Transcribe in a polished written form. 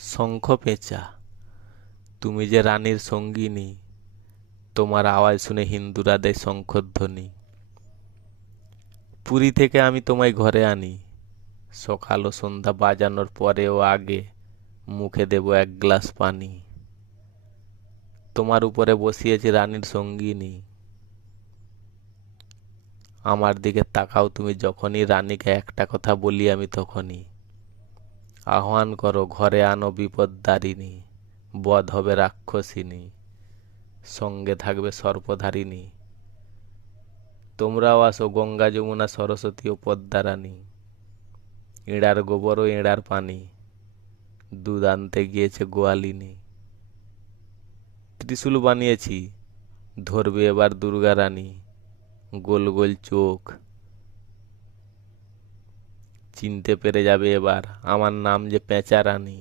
শঙ্খ পেঁচা, তুমি যে রানীর সঙ্গিনী, তোমার আওয়াজ শুনে হিন্দুরা দেয় শঙ্খধ্বনি। পুরী থেকে আমি তোমায় ঘরে আনি, সকাল ও সন্ধ্যা বাজানোর পরে ও আগে মুখে দেব এক গ্লাস পানি। তোমার উপরে বসিয়েছি রানীর সঙ্গিনী, আমার দিকে তাকাও তুমি যখনই, রানীকে একটা কথা বলি আমি তখনই। আহ্বান করো ঘরে আনো বিপদদারিণী, বধ হবে রাক্ষসিনী, সঙ্গে থাকবে সর্পধারিণী। তোমরাও আসো গঙ্গা যমুনা সরস্বতী ও পদ্মা রানী, এঁড়ার গোবর ও এঁড়ার পানি, দুধ আনতে গিয়েছে গোয়ালিনী। ত্রিশূল বানিয়েছি, ধরবে এবার দুর্গা রানী, গোল গোল চোখ, চিনতে পেরে যাবে এবার আমার নাম যে পেঁচা রানী।